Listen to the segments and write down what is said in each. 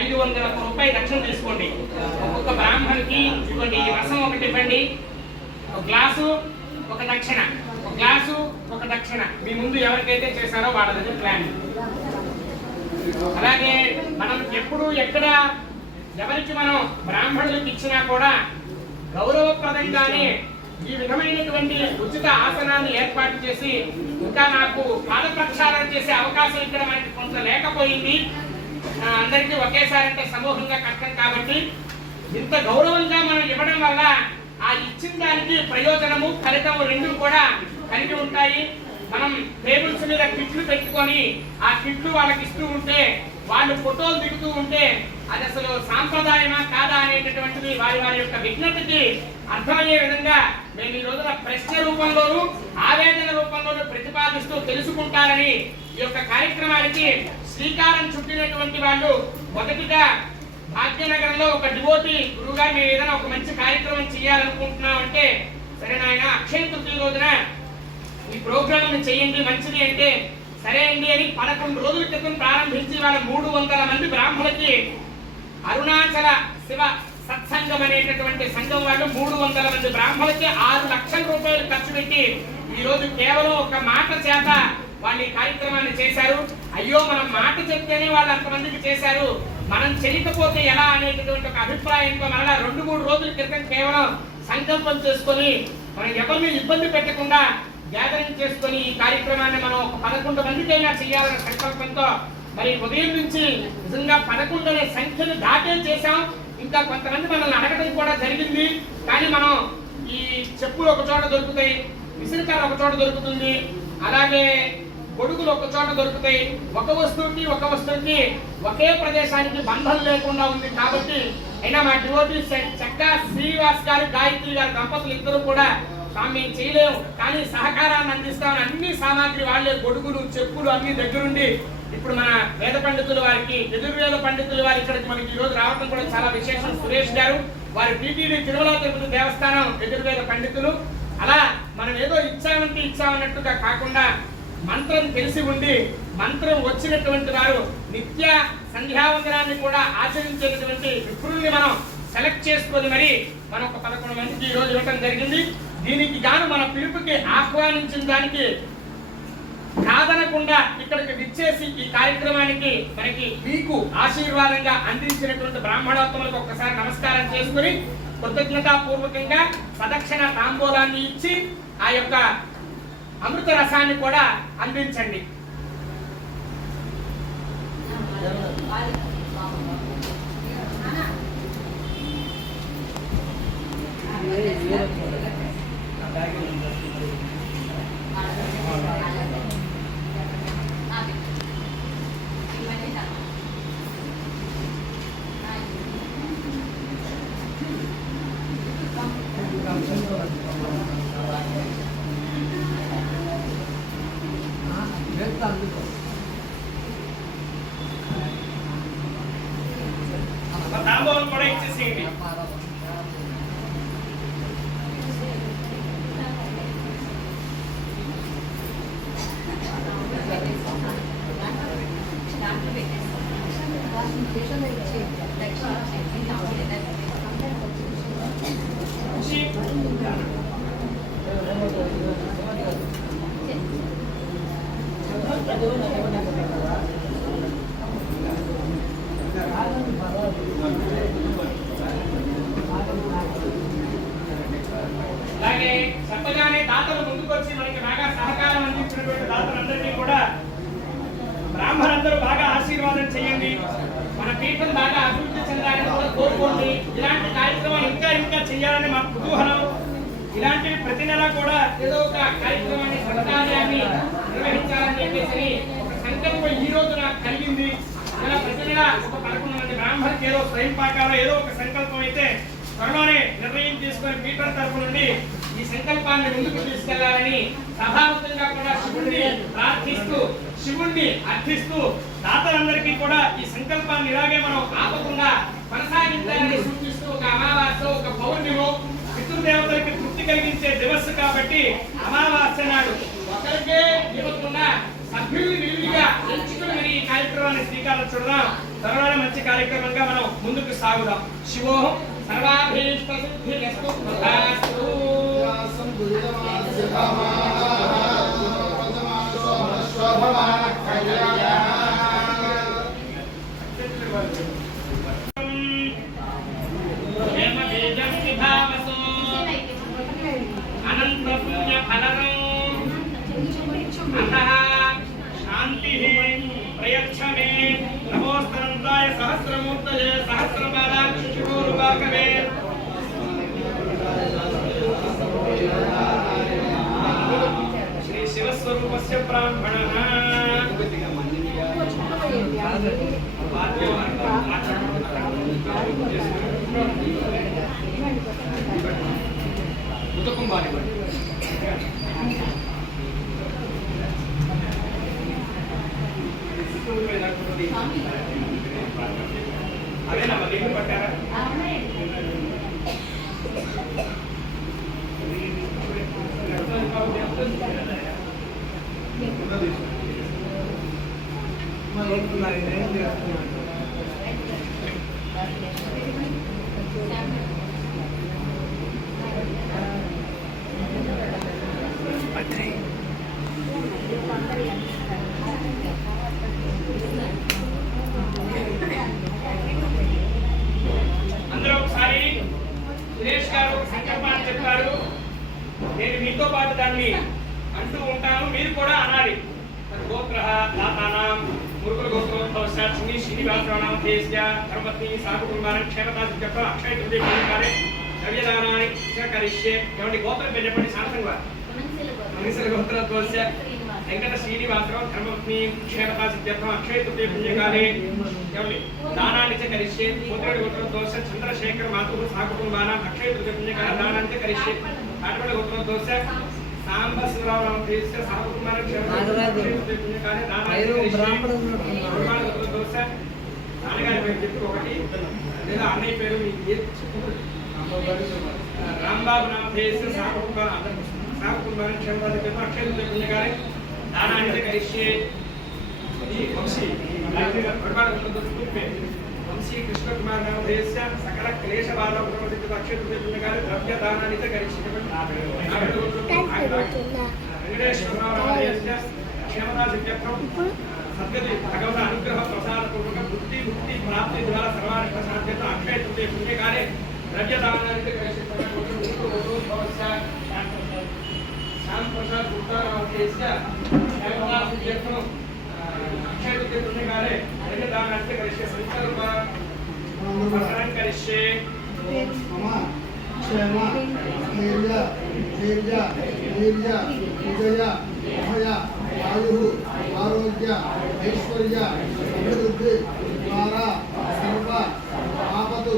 500 రూపాయలు దక్షిణ తీసుకోండి. ఒక్కొక్క బ్రాహ్మణుడికి ఇవ్వండి. ఈ రసం ఒకటి ఇవ్వండి, ఒక గ్లాసు ఒక దక్షిణ, ఒక గ్లాసు ఒక దక్షిణ. మీ ముందు ఎవరికైతే చేశారో వాళ్ళ దగ్గర ప్లాన్. అలాగే మనం ఎప్పుడు ఎక్కడ ఎవరికి మనం బ్రాహ్మణులకు ఇచ్చినా కూడా గౌరవప్రదంగానే ఈ విధమైనటువంటి ఉచిత ఆసనాన్ని ఏర్పాటు చేసి, ఇంకా నాకు పాద ప్రక్షాళన చేసే అవకాశం ఇక్కడ మనకి కొంత లేకపోయింది, అందరికీ ఒకేసారి అంటే సమూహంగా కష్టం కాబట్టి ఇంత గౌరవంగా మనం ఇవ్వడం వల్ల ఆ ఇచ్చిన దానికి ప్రయోజనము ఫలితము రెండు కూడా కలిగి ఉంటాయి. మనం టేబుల్స్ మీద కిట్లు పెట్టుకొని ఆ కిట్లు వాళ్ళకి ఇస్తూ ఉంటే, వాళ్ళు ఫోటోలు దిగుతూ ఉంటే అది అసలు సాంప్రదాయమా కాదా అనేటటువంటిది వారి వారి యొక్క విజ్ఞతకి అర్థమయ్యే విధంగా మేము ఈ రోజున ప్రశ్న రూపంలోనూ ఆవేదన రూపంలోనూ ప్రతిపాదిస్తూ తెలుసుకుంటారని ఈ యొక్క కార్యక్రమానికి శ్రీకారం చుట్టినటువంటి వాళ్ళు మొదటిగా భాగ్యనగరంలో ఒక డివోటీ గురువుగా మేము ఏదైనా ఒక మంచి కార్యక్రమం చేయాలనుకుంటున్నాం అంటే, సరే నాయన అక్షయ తృతీయ రోజున ఈ ప్రోగ్రామ్ చేయండి మంచిది అంటే సరే అండి అని 11 రోజుల క్రితం ప్రారంభించి వాళ్ళ 300 మంది బ్రాహ్మణులకి అరుణాచల శివ సత్సంగం అనేటటువంటి సంఘం వాళ్ళు 300 మంది బ్రాహ్మణులకి 6 లక్షల రూపాయలు ఖర్చు పెట్టి ఈ రోజు కేవలం ఒక మాట చేత వాళ్ళు ఈ కార్యక్రమాన్ని చేశారు. అయ్యో మనం మాట చెప్తేనే వాళ్ళు అంతమందికి చేశారు, మనం చేయకపోతే ఎలా అనేటటువంటి ఒక అభిప్రాయంతో మరలా 2-3 రోజుల క్రితం కేవలం సంకల్పం చేసుకొని మనం ఎవరిని ఇబ్బంది పెట్టకుండా గ్యాదరింగ్ చేసుకొని ఈ కార్యక్రమాన్ని మనం ఒక 11 మందికైనా చేయాలనే సంకల్పంతో మరి ఉదయం నుంచి నిజంగా 11 అనే సంఖ్యను దాటే చేశాం. ఇంకా కొంతమంది మనల్ని అడగడం కూడా జరిగింది. కానీ మనం ఈ చెప్పులు ఒక చోట దొరుకుతాయి, విసిరికార ఒక చోట దొరుకుతుంది, అలాగే గొడుగులు ఒక చోట దొరుకుతాయి. ఒక వస్తువుకి ఒకే ప్రదేశానికి బంధం లేకుండా ఉంది కాబట్టి అయినా మా డివోటీ చక్కా శ్రీనివాస్ గారు గాయత్రి గారు దంపతులు ఇద్దరు కూడా మేము చేయలేము కానీ సహకారాన్ని అందిస్తామని అన్ని సామాగ్రి వాళ్ళే, గొడుగులు చెప్పులు అన్ని దగ్గరుండి ఇప్పుడు మన వేద పండితుల వారికి ఎదుర్వేద పండితుల వారి ఇక్కడికి మనకి ఈ రోజు రావడం కూడా చాలా విశేషం. సురేష్ గారు వారి టీటీడీ తిరుమల తిరుపతి దేవస్థానం ఎదుర్వేద పండితులు. అలా మనం ఏదో ఇచ్చామన్నట్టుగా కాకుండా మంత్రం తెలిసి ఉండి మంత్రం వచ్చినటువంటి వారు నిత్య సంధ్యావందనాన్ని కూడా ఆచరించేటటువంటి విప్రుల్ని మనం సెలెక్ట్ చేసుకొని మరి మనం ఒక 11 మందికి ఈ రోజు ఇవ్వడం జరిగింది. దీనికి గాను మన పిలుపుకి ఆహ్వానించిన దానికి కాదనకుండా ఇక్కడికి విచ్చేసి ఈ కార్యక్రమానికి మనకి మీకు ఆశీర్వాదంగా అందించినటువంటి బ్రాహ్మణోత్తములకు ఒక్కసారి నమస్కారం చేసుకుని కృతజ్ఞతాపూర్వకంగా సదక్షిణ తాంబూలాన్ని ఇచ్చి ఆ యొక్క అమృత రసాన్ని కూడా అందించండి. తాంబూలం కూడా ఇచ్చేసేయండి. అలాగే చెప్పగానే దాతలు ముందుకొచ్చి మనకి బాగా సహకారం అందించినటువంటి దాతలందరినీ కూడా బ్రాహ్మణులందరూ బాగా ఆశీర్వాదం చేయండి. మన పీఠం బాగా అభివృద్ధి చెందాలని కూడా కోరుకోండి. ఇలాంటి కార్యక్రమాలు ఇంకా చేయాలని మా కుతూహలం. ఇలాంటివి ప్రతి నెల కూడా ఏదో ఒక కార్యక్రమాన్ని సత్కార్యాన్ని నిర్వహించాలని చెప్పేసి ఒక సంకల్పం ఈ రోజు నాకు కలిగింది. ఇలా ప్రతి నెల ఒక 11 మంది బ్రాహ్మణులకు ఏదో స్వయం పాకాలో ఏదో ఒక సంకల్పం అయితే త్వరలోనే నిర్ణయం తీసుకుని పీఠం తరఫు నుండి ఈ సంకల్పాన్ని ముందుకు తీసుకెళ్లాలని సభాముఖంగా కూడా శివుణ్ణి అర్థిస్తూ దాతలందరికీ కూడా ఈ సంకల్పాన్ని ఇలాగే మనం ఆపకుండా కొనసాగించాలని సూచిస్తూ ఒక అమావాస్య ఒక పౌర్ణిమో పితృదేవతలకి తృప్తి కలిగించే దివస్ కాబట్టి అమావాస్య నాడు ఒకరికే ఇవ్వకుండా సభ్యుల్ని విలువగా ఎంచుకుని ఈ కార్యక్రమాన్ని శ్రీకారం చుడదాం. సర్వాల మంచి కార్యక్రమంగా మనం ముందుకు సాగుదాం. శివోహం సర్వాభీష్ట సిద్ధిరస్తు తథాస్తు. అనంత పుణ్య ఫలరం అంతః శాంతి ప్రయచ్చమే. నమోస్తరంతాయ సహస్రమూర్తయే సహస్రపాదాక్షిశిరోరుపాకవే. శ్రీ శివస్వరూపస్య బ్రాహ్మణః అదేనా మళ్ళీ పట్టారా? అందరూ ఒకసారి సురేష్ గారు సంకల్పాన్ని చెప్పారు. నేను మీతో పాటు దాన్ని అంటూ ఉంటాను, మీరు కూడా అనాలి. గోత్ర దాతానాం మురుకుల గోత్రోద్భవస్య శ్రీ శ్రీనివాసరావు దేశ్య ధర్మపత్ని సాకుటుంబాన్ని క్షేమతా చెప్ప అక్షయ తృతీయ పుణ్యకాలే ద్రవ్యదానాన్ని కరిష్యే. ఏమండి గోత్రం పేరు చెప్పండి శాంతంగా. మనిషిల గోత్రోద్భవస్య వెంకట శ్రీనివాసరావు ధర్మపత్ని క్షేమతా సిద్ధ్యర్థం అక్షయ తృతీయ పుణ్యకాలే ఏమండి దానాన్ని చ కరిష్యే. పుత్రుడి గోత్రోద్భవస్య చంద్రశేఖర మాతృ సాకుటుంబానాం అక్షయ తృతీయ పుణ్యకాలే దానాన్ని చ కరిష్యే. కాటపడి గోత్రోద్భవస్య సాంబ శివరావు దేశ్య సాకుటుంబానాం క్షేమతా పుణ్యకాలే దానాన్ని చ కరిష్యే. నాన్నగారి పేరు చెప్పి ఒకటి లేదా అన్నయ్య పేరు రాంబాబు నామధేయస్య సాకుటుంబానాం క్షేమతా సిద్ధ్యర్థం అక్షయ తృతీయ పుణ్యకాలే దానాన్ని చ కరిష్యే. వంశీ వంశీ కృష్ణ కుమార్ నామధేయస్య సకల క్లేశ బాధ ప్రమదిత అక్షయ తృతీయ పుణ్యకాలే ద్రవ్య దానాన్ని చ కరిష్యే. వెంకటేశ్వరరావు నామధేయస్య క్షేమతా సిద్ధ్యర్థం సద్గతి భగవత అనుగ్రహ ప్రసాద పూర్వక బుద్ధి ముక్తి ప్రాప్తి ద్వారా సర్వారిష్ట సాధ్యత అక్షయ తృతీయ పుణ్యకాలే ద్రవ్య దానాన్ని చ కరిష్యే. శ్యామ్ ప్రసాద్ గుప్తా నామధేయస్య క్షేమతా సిద్ధ్యర్థం అక్షయ తృతీయ పుణ్యకాలే ద్రవ్య దానాన్ని చ కరిష్యే. సంకల్ప కరిష్యే. క్షేమ ధైర్య ధైర్య వీర్య విజయ అభయ ఆయు ఆరోగ్య ఐశ్వర్య అభివృద్ధి ద్వారా సర్వ ఆపదు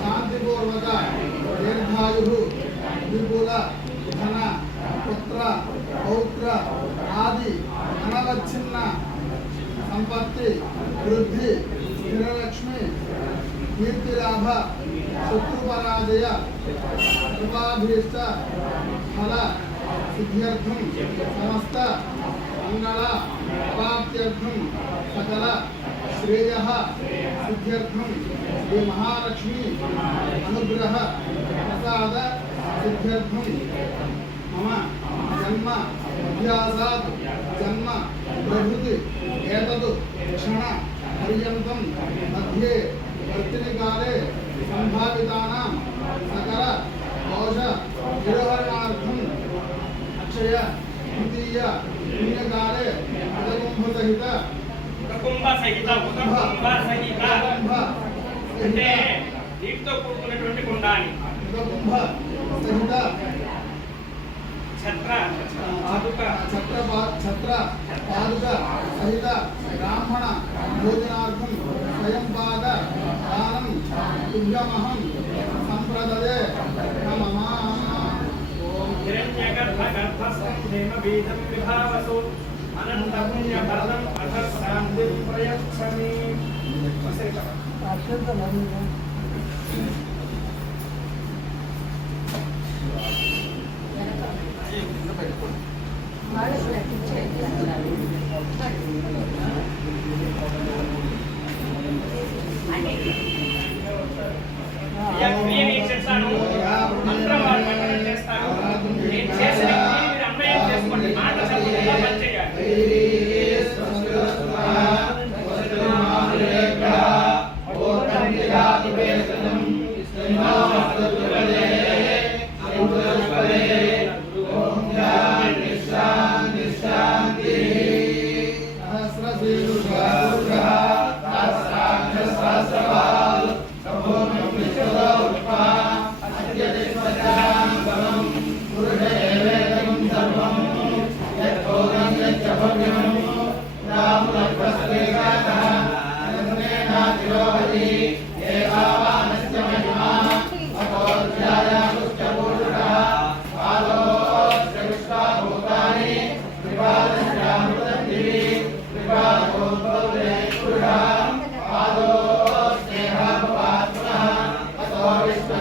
శాంతిపూర్వక దీర్ఘాయు విపుల ధన పుత్ర పౌత్ర ఆది అనవచ్ఛిన్న సంపత్తి వృద్ధి స్థిరలక్ష్మి కీర్తిలాభ శత్రుపరాజయ కృపాభీష్ట ఫల సిద్ధ్యర్థం సమస్త మంగళ ప్రాప్త్యర్థం సకల శ్రేయ సిద్ధ్యర్థం శ్రీ మహాలక్ష్మి అనుగ్రహ ప్రసాద సిద్ధ్యర్థం మమ జన్మ అభ్యాసాత్ జన్మ ప్రభృతి ఏతదు క్షణ పర్యంతం మధ్యే వర్తిని కాలే సంభావితానాం సకల దోష నిరోహణార్థం అక్షయ తృతీయ పుణ్యకాలే కుటుంబ సహిత అంటే నీటితో కూడుకున్నటువంటి కుండాని కుంభ సహిత ఛత్ర పాదుక ఛత్ర పాదుక సహిత బ్రాహ్మణ భోజనార్థం స్వయం పాద దానం తుభ్యమహం సంప్రదదే నమః. ఓం హిరణ్యగర్భగర్భస్థం హేమబీజం విభావసు అనంత పుణ్య ఫలం అథ శాంతి ప్రయచ్చమి.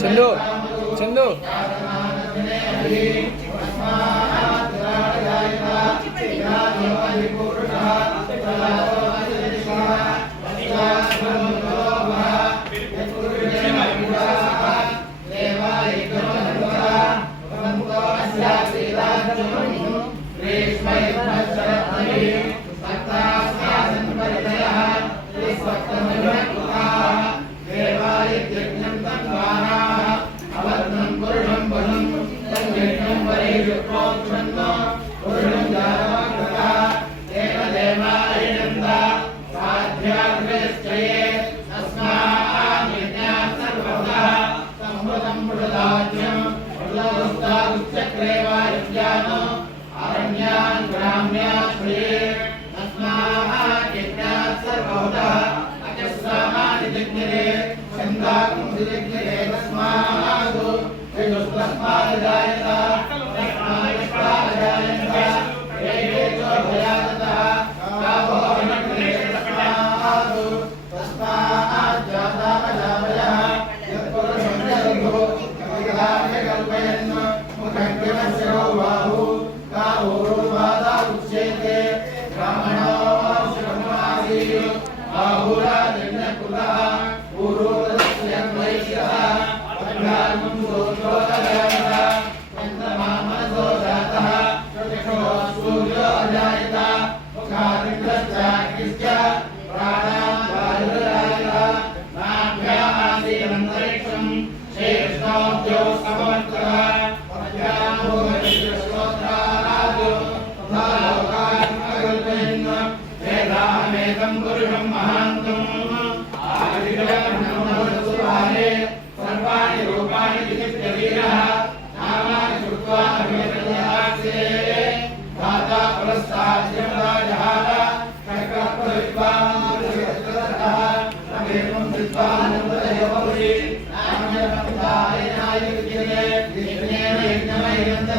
చందు చందు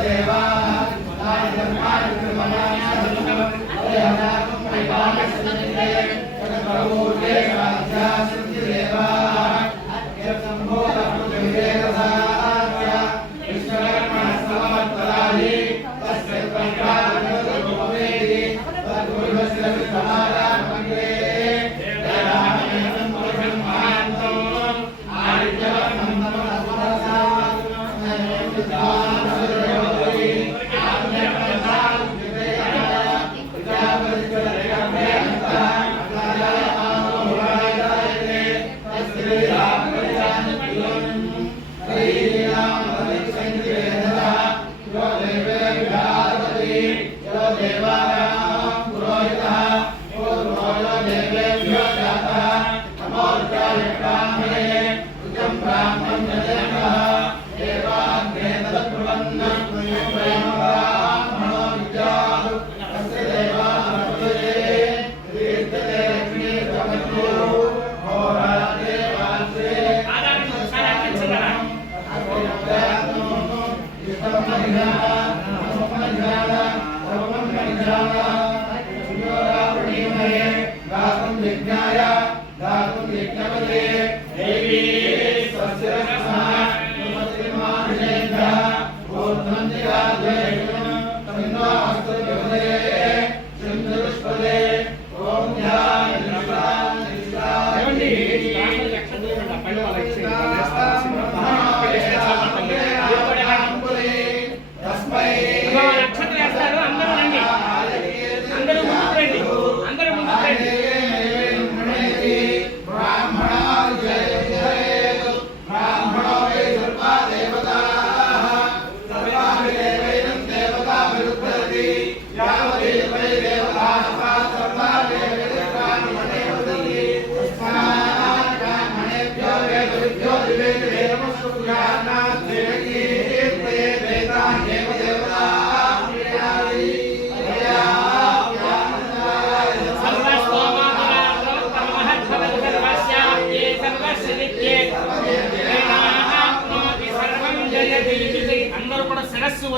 దేవా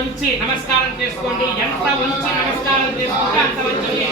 వంచి నమస్కారం చేసుకోండి. ఎంత వంచి నమస్కారం చేసుకుంటే అంత మంచిది.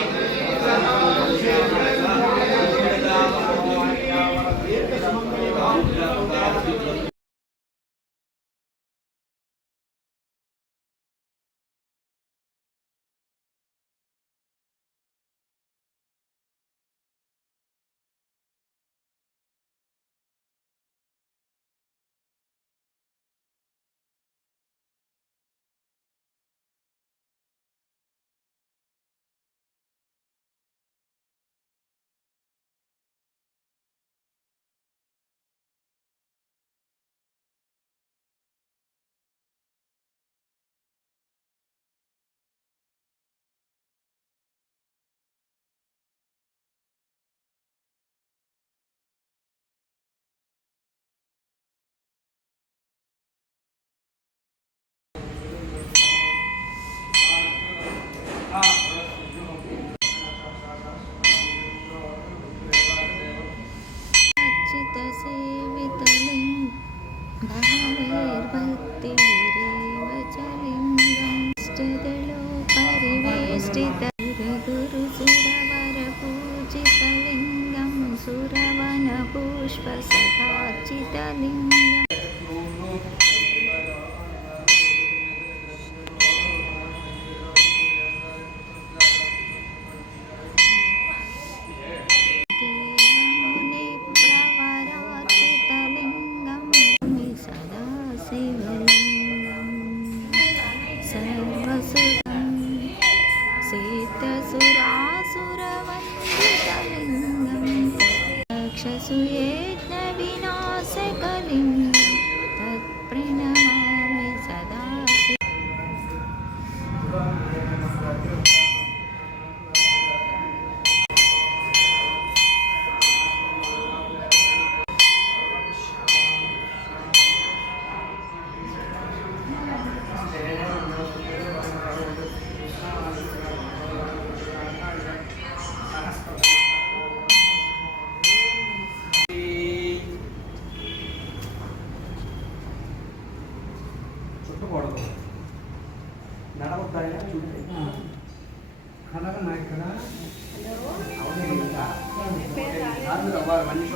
సురవర సురవన పుష్ప సదార్చితలింగం దేవముని ప్రవరార్చితలింగం సదా శివలింగం సర్వసురం సిద్ధసురాసురవందితలింగం రక్షసుయేజ్ఞవినాశకలింగం తత్ప్రణమామి సదా చుట్టకూడదు నడవద్దాయా చూడండి కనకన్నా ఇక్కడ అవునే ఇంకా మనిషి